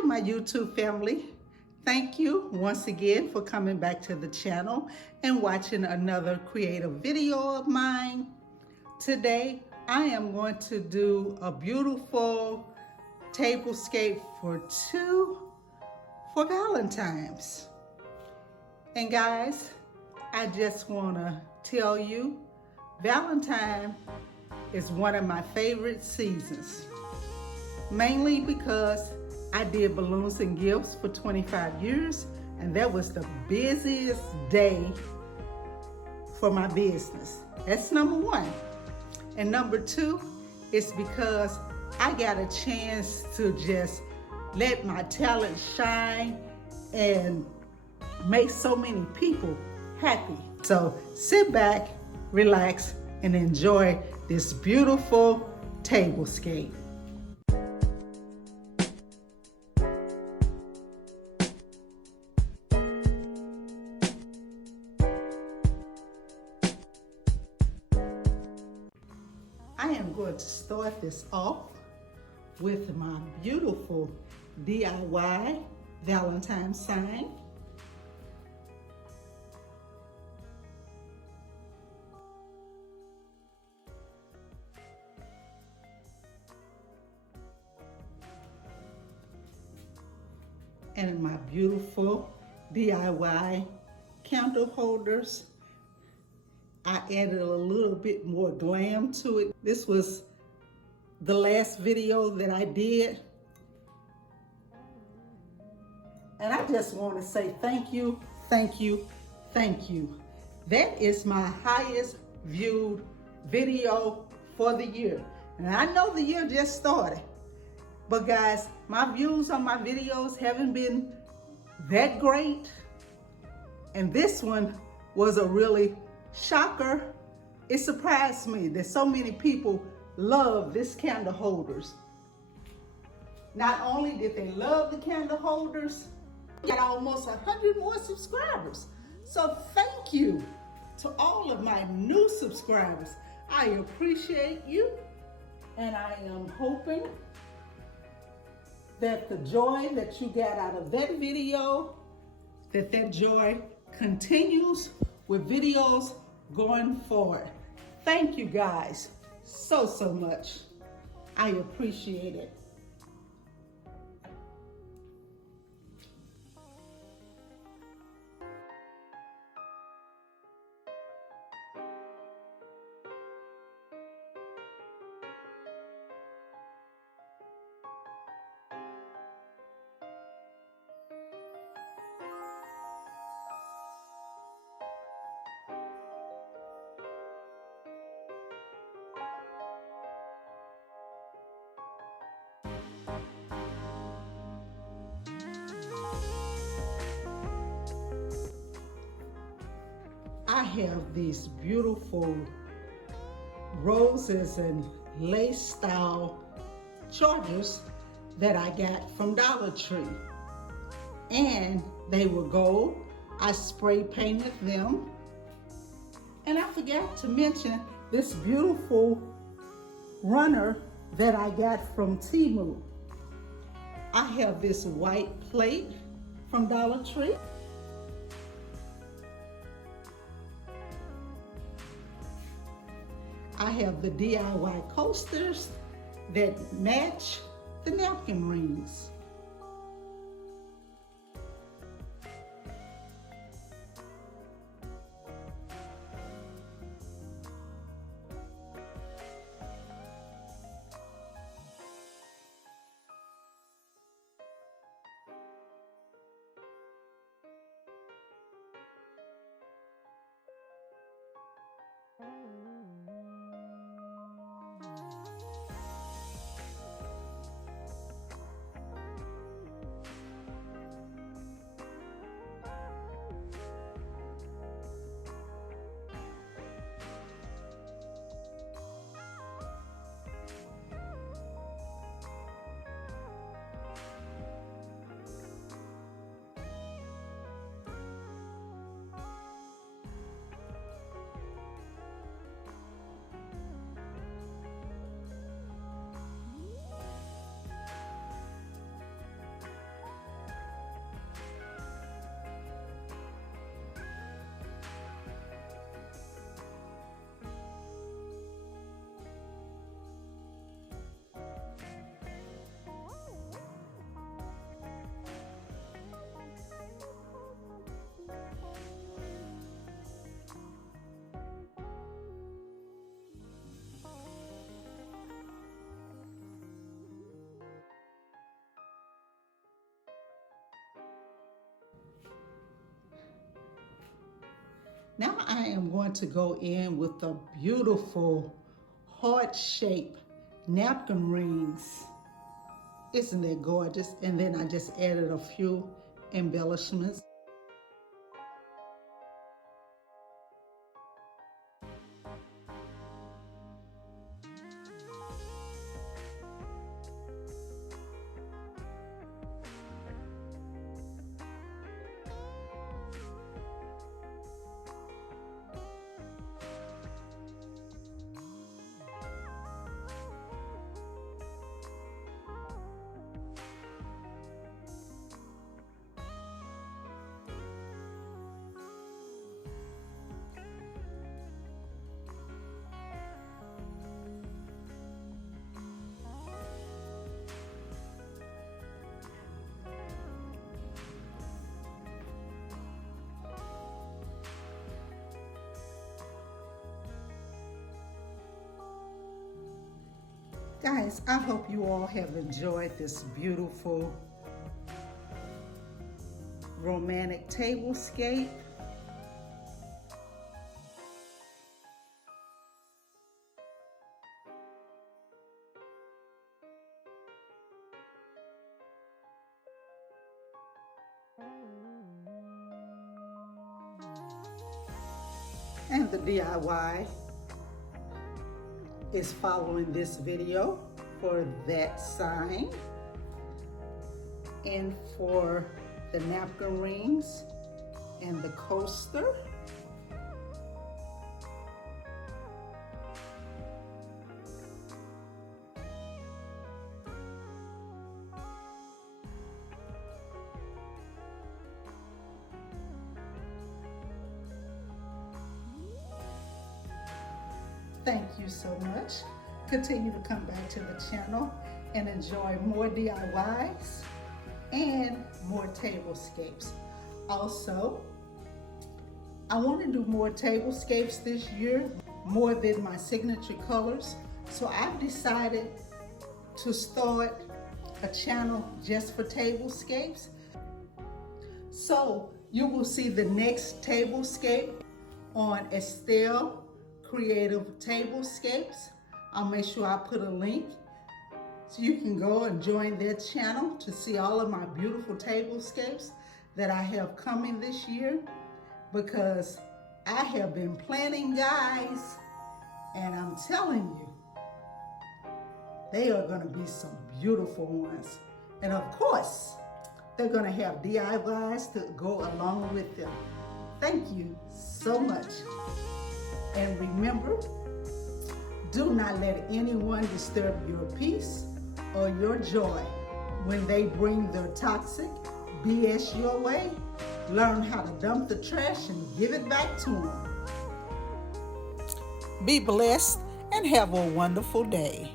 Hi, my YouTube family. Thank you once again for coming back to the channel and watching another creative video of mine. Today, I am going to do a beautiful tablescape for Valentine's. And guys, I just want to tell you, Valentine is one of my favorite seasons, mainly because I did balloons and gifts for 25 years, and that was the busiest day for my business. That's number one. And number two is because I got a chance to just let my talent shine and make so many people happy. So sit back, relax, and enjoy this beautiful tablescape. I am going to start this off with my beautiful DIY Valentine sign. And my beautiful DIY candle holders. I added a little bit more glam to it. This was the last video that I did. And I just want to say thank you, thank you, thank you. That is my highest viewed video for the year. And I know the year just started. But guys, my views on my videos haven't been that great. And this one was a really shocker. It surprised me that so many people love this candle holders. Not only did they love the candle holders, I got almost 100 more subscribers. So thank you to all of my new subscribers. I appreciate you, and I am hoping that the joy that you got out of that video, that joy continues with videos going forward. Thank you guys so much. I appreciate it. I have these beautiful roses and lace style chargers that I got from Dollar Tree. And they were gold. I spray painted them. And I forgot to mention this beautiful runner that I got from Temu. I have this white plate from Dollar Tree. I have the DIY coasters that match the napkin rings. Now I am going to go in with the beautiful heart-shaped napkin rings. Isn't that gorgeous? And then I just added a few embellishments. Guys, I hope you all have enjoyed this beautiful romantic tablescape. And the DIY is following this video for that sign and for the napkin rings and the coaster. Thank you so much. Continue to come back to the channel and enjoy more DIYs and more tablescapes. Also, I want to do more tablescapes this year, more than my signature colors. So I've decided to start a channel just for tablescapes. So you will see the next tablescape on estelle-creative-designs. I'll make sure I put a link so you can go and join their channel to see all of my beautiful tablescapes that I have coming this year, because I have been planning, guys, and I'm telling you, they are going to be some beautiful ones. And of course, they're going to have DIYs to go along with them. Thank you so much. And remember, do not let anyone disturb your peace or your joy. When they bring their toxic BS your way, learn how to dump the trash and give it back to them. Be blessed and have a wonderful day.